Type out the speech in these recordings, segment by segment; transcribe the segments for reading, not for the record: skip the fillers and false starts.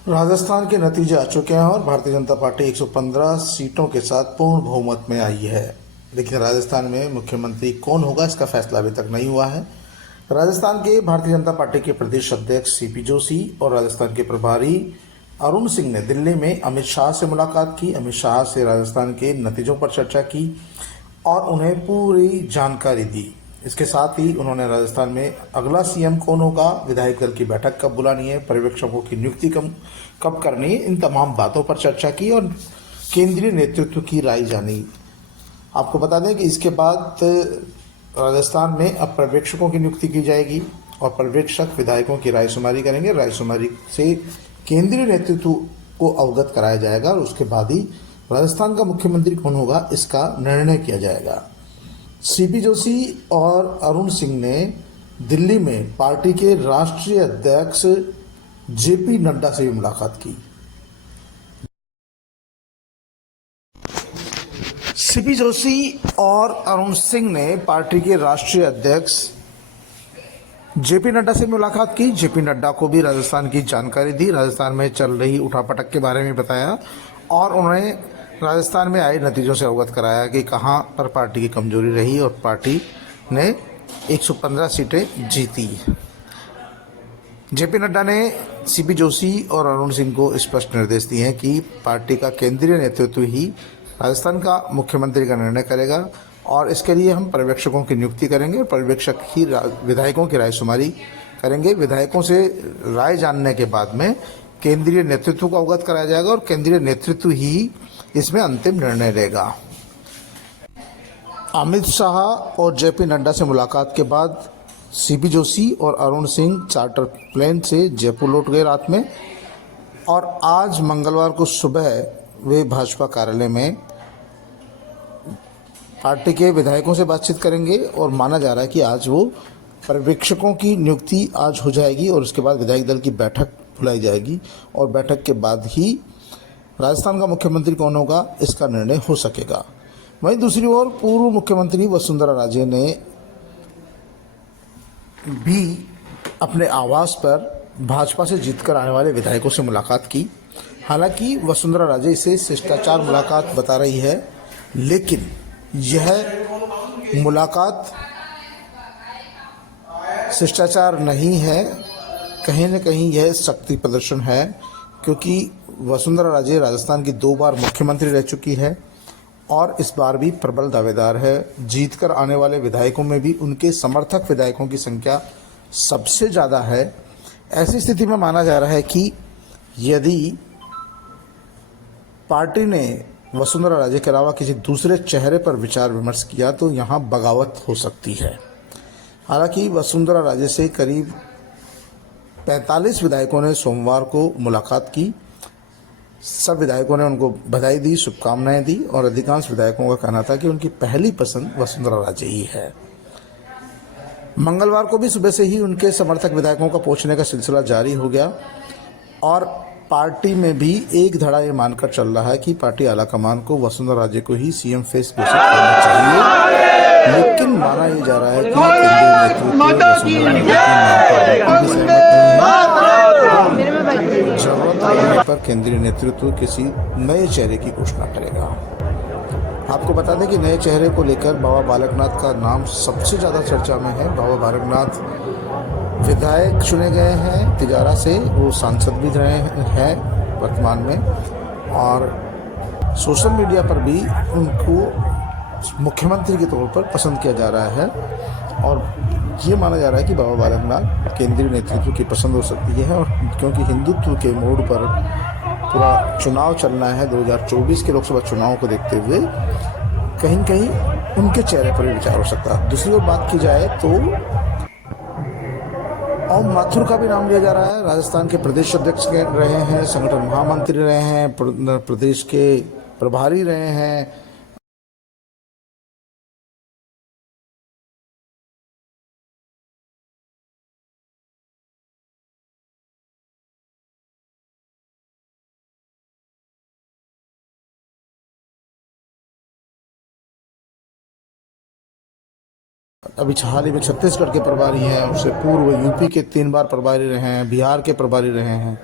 राजस्थान के नतीजे आ चुके हैं और भारतीय जनता पार्टी 115 सीटों के साथ पूर्ण बहुमत में आई है। लेकिन राजस्थान में मुख्यमंत्री कौन होगा, इसका फैसला अभी तक नहीं हुआ है। राजस्थान के भारतीय जनता पार्टी के प्रदेश अध्यक्ष सीपी जोशी और राजस्थान के प्रभारी अरुण सिंह ने दिल्ली में अमित शाह से मुलाकात की। अमित शाह से राजस्थान के नतीजों पर चर्चा की और उन्हें पूरी जानकारी दी। इसके साथ ही उन्होंने राजस्थान में अगला सीएम कौन होगा, विधायक दल की बैठक कब बुलानी है, पर्यवेक्षकों की नियुक्ति कब करनी है, इन तमाम बातों पर चर्चा की और केंद्रीय नेतृत्व की राय जानी। आपको बता दें कि इसके बाद राजस्थान में अब पर्यवेक्षकों की नियुक्ति की जाएगी और पर्यवेक्षक विधायकों की रायशुमारी करेंगे। रायशुमारी से केंद्रीय नेतृत्व को अवगत कराया जाएगा और उसके बाद ही राजस्थान का मुख्यमंत्री कौन होगा, इसका निर्णय किया जाएगा। सीपी जोशी और अरुण सिंह ने दिल्ली में पार्टी के राष्ट्रीय अध्यक्ष जेपी नड्डा से भी मुलाकात की। सीपी जोशी और अरुण सिंह ने पार्टी के राष्ट्रीय अध्यक्ष जेपी नड्डा से मुलाकात की। जेपी नड्डा को भी राजस्थान की जानकारी दी, राजस्थान में चल रही उठापटक के बारे में बताया और उन्हें राजस्थान में आए नतीजों से अवगत कराया कि कहां पर पार्टी की कमजोरी रही और पार्टी ने 115 सीटें जीती। जेपी नड्डा ने सीपी जोशी और अरुण सिंह को स्पष्ट निर्देश दिए हैं कि पार्टी का केंद्रीय नेतृत्व ही राजस्थान का मुख्यमंत्री का निर्णय करेगा और इसके लिए हम पर्यवेक्षकों की नियुक्ति करेंगे और पर्यवेक्षक ही विधायकों की रायशुमारी करेंगे। विधायकों से राय जानने के बाद में केंद्रीय नेतृत्व को अवगत कराया जाएगा और केंद्रीय नेतृत्व ही इसमें अंतिम निर्णय लेगा। अमित शाह और जेपी नड्डा से मुलाकात के बाद सीपी जोशी और अरुण सिंह चार्टर प्लेन से जयपुर लौट गए रात में और आज मंगलवार को सुबह वे भाजपा कार्यालय में पार्टी के विधायकों से बातचीत करेंगे और माना जा रहा है कि आज वो पर्यवेक्षकों की नियुक्ति आज हो जाएगी और उसके बाद विधायक दल की बैठक बुलाई जाएगी और बैठक के बाद ही राजस्थान का मुख्यमंत्री कौन होगा, इसका निर्णय हो सकेगा। वहीं दूसरी ओर पूर्व मुख्यमंत्री वसुंधरा राजे ने भी अपने आवास पर भाजपा से जीतकर आने वाले विधायकों से मुलाकात की। हालांकि वसुंधरा राजे इसे शिष्टाचार मुलाकात बता रही है, लेकिन यह मुलाकात शिष्टाचार नहीं है, कहीं न कहीं यह शक्ति प्रदर्शन है, क्योंकि वसुंधरा राजे राजस्थान की 2 बार मुख्यमंत्री रह चुकी है और इस बार भी प्रबल दावेदार है। जीतकर आने वाले विधायकों में भी उनके समर्थक विधायकों की संख्या सबसे ज़्यादा है। ऐसी स्थिति में माना जा रहा है कि यदि पार्टी ने वसुंधरा राजे के अलावा किसी दूसरे चेहरे पर विचार विमर्श किया तो यहाँ बगावत हो सकती है। हालांकि वसुंधरा राजे से करीब 45 विधायकों ने सोमवार को मुलाकात की। सब विधायकों ने उनको बधाई दी, शुभकामनाएं दी और अधिकांश विधायकों का कहना था कि उनकी पहली पसंद वसुंधरा राजे ही है। मंगलवार को भी सुबह से ही उनके समर्थक विधायकों का पहुंचने का सिलसिला जारी हो गया और पार्टी में भी एक धड़ा ये मानकर चल रहा है कि पार्टी आलाकमान को वसुंधरा राजे को ही सीएम फेस घोषित करना चाहिए, लेकिन माना यह जा रहा है कि केंद्रीय नेतृत्व जरूरत पड़ने पर केंद्रीय नेतृत्व किसी नए चेहरे की घोषणा करेगा। आपको बता दें कि नए चेहरे को लेकर बाबा बालकनाथ का नाम सबसे ज़्यादा चर्चा में है। बाबा बालकनाथ विधायक चुने गए हैं तिजारा से, वो सांसद भी रहे हैं वर्तमान में और सोशल मीडिया पर भी उनको मुख्यमंत्री के तौर पर पसंद किया जा रहा है और ये माना जा रहा है कि बाबा बालकनाथ केंद्रीय नेतृत्व की पसंद हो सकती है। और क्योंकि हिंदुत्व के मोड़ पर पूरा चुनाव चलना है 2024 के लोकसभा चुनाव को देखते हुए, कहीं न कहीं उनके चेहरे पर भी विचार हो सकता है। दूसरी ओर बात की जाए तो ओम माथुर का भी नाम लिया जा रहा है। राजस्थान के प्रदेश अध्यक्ष रहे हैं, संगठन महामंत्री रहे हैं, प्रदेश के प्रभारी रहे हैं। अभी हाल ही में छत्तीसगढ़ के प्रभारी हैं, उससे पूर्व यूपी के 3 बार प्रभारी रहे हैं, बिहार के प्रभारी रहे हैं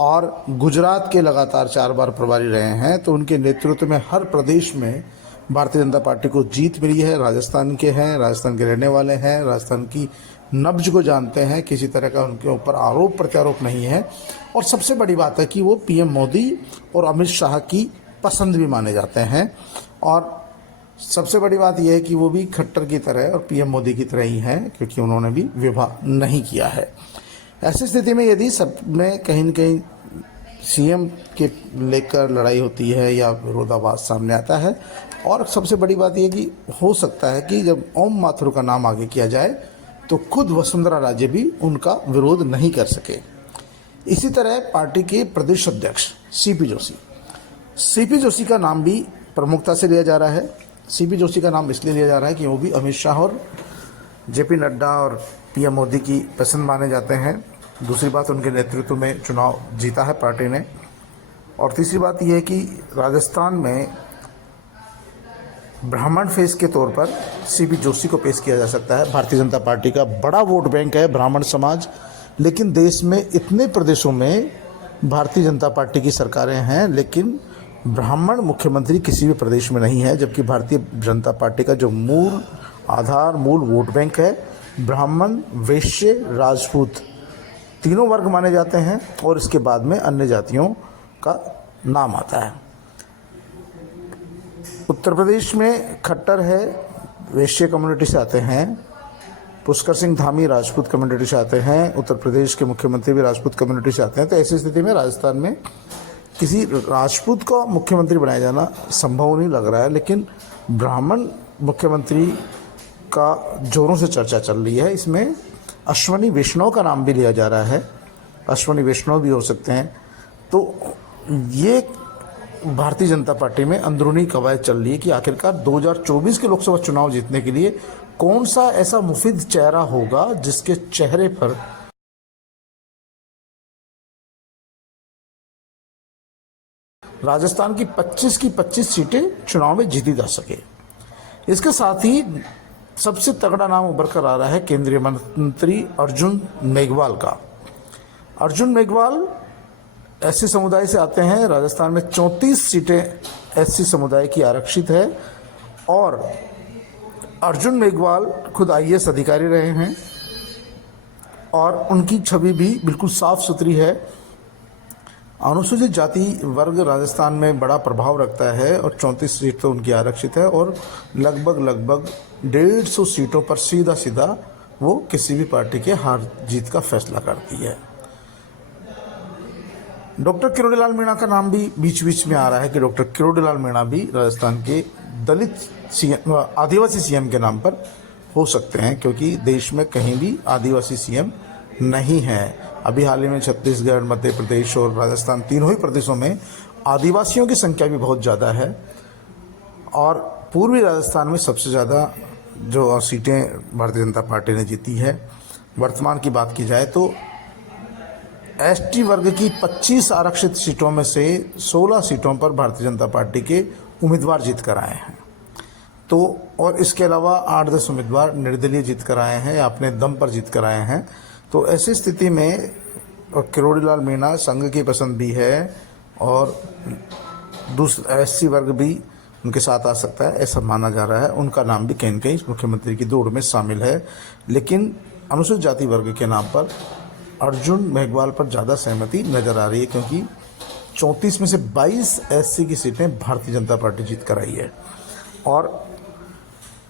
और गुजरात के लगातार 4 बार प्रभारी रहे हैं, तो उनके नेतृत्व में हर प्रदेश में भारतीय जनता पार्टी को जीत मिली है। राजस्थान के हैं, राजस्थान के रहने वाले हैं, राजस्थान की नब्ज को जानते हैं, किसी तरह का उनके ऊपर आरोप प्रत्यारोप नहीं है। और सबसे बड़ी बात है कि वो पीएम मोदी और अमित शाह की पसंद भी माने जाते हैं। और सबसे बड़ी बात यह है कि वो भी खट्टर की तरह और पीएम मोदी की तरह ही हैं, क्योंकि उन्होंने भी विवाह नहीं किया है। ऐसी स्थिति में यदि सब में कहीं न कहीं सीएम के लेकर लड़ाई होती है या विरोधाभास सामने आता है, और सबसे बड़ी बात यह कि हो सकता है कि जब ओम माथुर का नाम आगे किया जाए तो खुद वसुंधरा राजे भी उनका विरोध नहीं कर सके। इसी तरह पार्टी के प्रदेश अध्यक्ष सीपी जोशी का नाम भी प्रमुखता से लिया जा रहा है। सीपी जोशी का नाम इसलिए लिया जा रहा है कि वो भी अमित शाह और जेपी नड्डा और पीएम मोदी की पसंद माने जाते हैं। दूसरी बात, उनके नेतृत्व में चुनाव जीता है पार्टी ने। और तीसरी बात यह है कि राजस्थान में ब्राह्मण फेस के तौर पर सीपी जोशी को पेश किया जा सकता है। भारतीय जनता पार्टी का बड़ा वोट बैंक है ब्राह्मण समाज, लेकिन देश में इतने प्रदेशों में भारतीय जनता पार्टी की सरकारें हैं, लेकिन ब्राह्मण मुख्यमंत्री किसी भी प्रदेश में नहीं है। जबकि भारतीय जनता पार्टी का जो मूल वोट बैंक है, ब्राह्मण, वैश्य, राजपूत तीनों वर्ग माने जाते हैं, और इसके बाद में अन्य जातियों का नाम आता है। उत्तर प्रदेश में खट्टर है, वैश्य कम्युनिटी से आते हैं। पुष्कर सिंह धामी राजपूत कम्युनिटी से आते हैं। उत्तर प्रदेश के मुख्यमंत्री भी राजपूत कम्युनिटी से आते हैं। तो ऐसी स्थिति में राजस्थान में किसी राजपूत को मुख्यमंत्री बनाया जाना संभव नहीं लग रहा है, लेकिन ब्राह्मण मुख्यमंत्री का जोरों से चर्चा चल रही है। इसमें अश्वनी वैष्णव का नाम भी लिया जा रहा है, अश्वनी वैष्णव भी हो सकते हैं। तो ये भारतीय जनता पार्टी में अंदरूनी कवायद चल रही है कि आखिरकार 2024 के लोकसभा चुनाव जीतने के लिए कौन सा ऐसा मुफीद चेहरा होगा जिसके चेहरे पर राजस्थान की 25 सीटें चुनाव में जीती जा सके। इसके साथ ही सबसे तगड़ा नाम उभर कर आ रहा है केंद्रीय मंत्री अर्जुन मेघवाल का। अर्जुन मेघवाल एससी समुदाय से आते हैं। राजस्थान में 34 सीटें एससी समुदाय की आरक्षित है, और अर्जुन मेघवाल खुद आईएएस अधिकारी रहे हैं, और उनकी छवि भी बिल्कुल साफ सुथरी है। अनुसूचित जाति वर्ग राजस्थान में बड़ा प्रभाव रखता है, और 34 सीट तो उनकी आरक्षित है, और लगभग 150 सीटों पर सीधा वो किसी भी पार्टी के हार जीत का फैसला करती है। डॉक्टर किरोड़ीलाल मीणा का नाम भी बीच में आ रहा है कि डॉक्टर किरोड़ीलाल मीणा भी राजस्थान के दलित सीएम, आदिवासी सीएम के नाम पर हो सकते हैं, क्योंकि देश में कहीं भी आदिवासी सीएम नहीं है। अभी हाल ही में छत्तीसगढ़, मध्य प्रदेश और राजस्थान तीनों ही प्रदेशों में आदिवासियों की संख्या भी बहुत ज़्यादा है, और पूर्वी राजस्थान में सबसे ज़्यादा जो सीटें भारतीय जनता पार्टी ने जीती है। वर्तमान की बात की जाए तो एसटी वर्ग की 25 आरक्षित सीटों में से 16 सीटों पर भारतीय जनता पार्टी के उम्मीदवार जीत कर आए हैं। तो और इसके अलावा 8-10 उम्मीदवार निर्दलीय जीत कर आए हैं या अपने दम पर जीत कर आए हैं। तो ऐसी स्थिति में किरोड़ीलाल मीणा संघ की पसंद भी है, और दूसरा एससी वर्ग भी उनके साथ आ सकता है, ऐसा माना जा रहा है। उनका नाम भी कहीं न कहीं मुख्यमंत्री की दौड़ में शामिल है, लेकिन अनुसूचित जाति वर्ग के नाम पर अर्जुन मेघवाल पर ज़्यादा सहमति नज़र आ रही है, क्योंकि 34 में से 22 एससी की सीटें भारतीय जनता पार्टी जीत कर आई है, और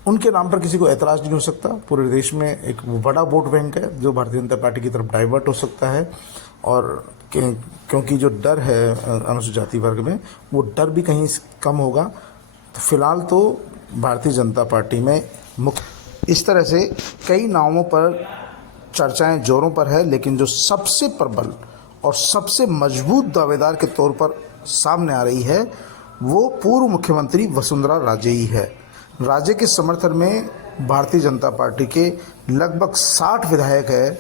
उनके नाम पर किसी को ऐतराज़ नहीं हो सकता। पूरे देश में एक बड़ा वोट बैंक है जो भारतीय जनता पार्टी की तरफ डाइवर्ट हो सकता है, और क्योंकि जो डर है अनुसूचित जाति वर्ग में, वो डर भी कहीं कम होगा। तो फिलहाल तो भारतीय जनता पार्टी में मुख्य इस तरह से कई नामों पर चर्चाएं जोरों पर है, लेकिन जो सबसे प्रबल और सबसे मजबूत दावेदार के तौर पर सामने आ रही है वो पूर्व मुख्यमंत्री वसुंधरा राजे ही है। राजे के समर्थन में भारतीय जनता पार्टी के लगभग 60 विधायक है।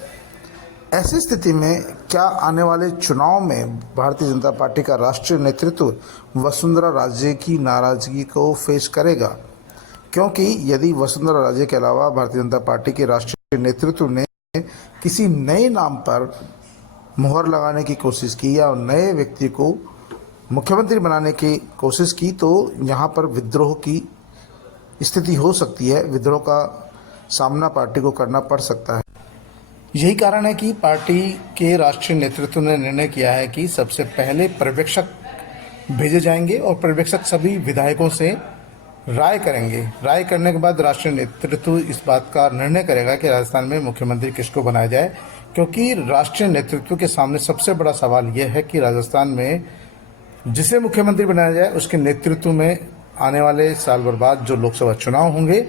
ऐसी स्थिति में क्या आने वाले चुनाव में भारतीय जनता पार्टी का राष्ट्रीय नेतृत्व वसुंधरा राजे की नाराजगी को फेस करेगा? क्योंकि यदि वसुंधरा राजे के अलावा भारतीय जनता पार्टी के राष्ट्रीय नेतृत्व ने किसी नए नाम पर मुहर लगाने की कोशिश की या नए व्यक्ति को मुख्यमंत्री बनाने की कोशिश की तो यहाँ पर विद्रोह की स्थिति हो सकती है, विद्रोह का सामना पार्टी को करना पड़ सकता है। यही कारण है कि पार्टी के राष्ट्रीय नेतृत्व ने निर्णय किया है कि सबसे पहले पर्यवेक्षक भेजे जाएंगे और पर्यवेक्षक सभी विधायकों से राय करेंगे। राय करने के बाद राष्ट्रीय नेतृत्व इस बात का निर्णय करेगा कि राजस्थान में मुख्यमंत्री किसको बनाया जाए, क्योंकि राष्ट्रीय नेतृत्व के सामने सबसे बड़ा सवाल यह है कि राजस्थान में जिसे मुख्यमंत्री बनाया जाए उसके नेतृत्व में आने वाले साल भर बाद जो लोकसभा चुनाव होंगे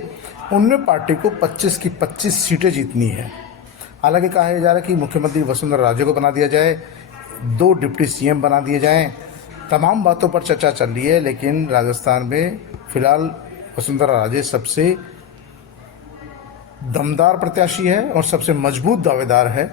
उनमें पार्टी को 25 की 25 सीटें जीतनी है। हालांकि कहा जा रहा है कि मुख्यमंत्री वसुंधरा राजे को बना दिया जाए, 2 डिप्टी सीएम बना दिए जाएं, तमाम बातों पर चर्चा चल रही है। लेकिन राजस्थान में फिलहाल वसुंधरा राजे सबसे दमदार प्रत्याशी है और सबसे मजबूत दावेदार है।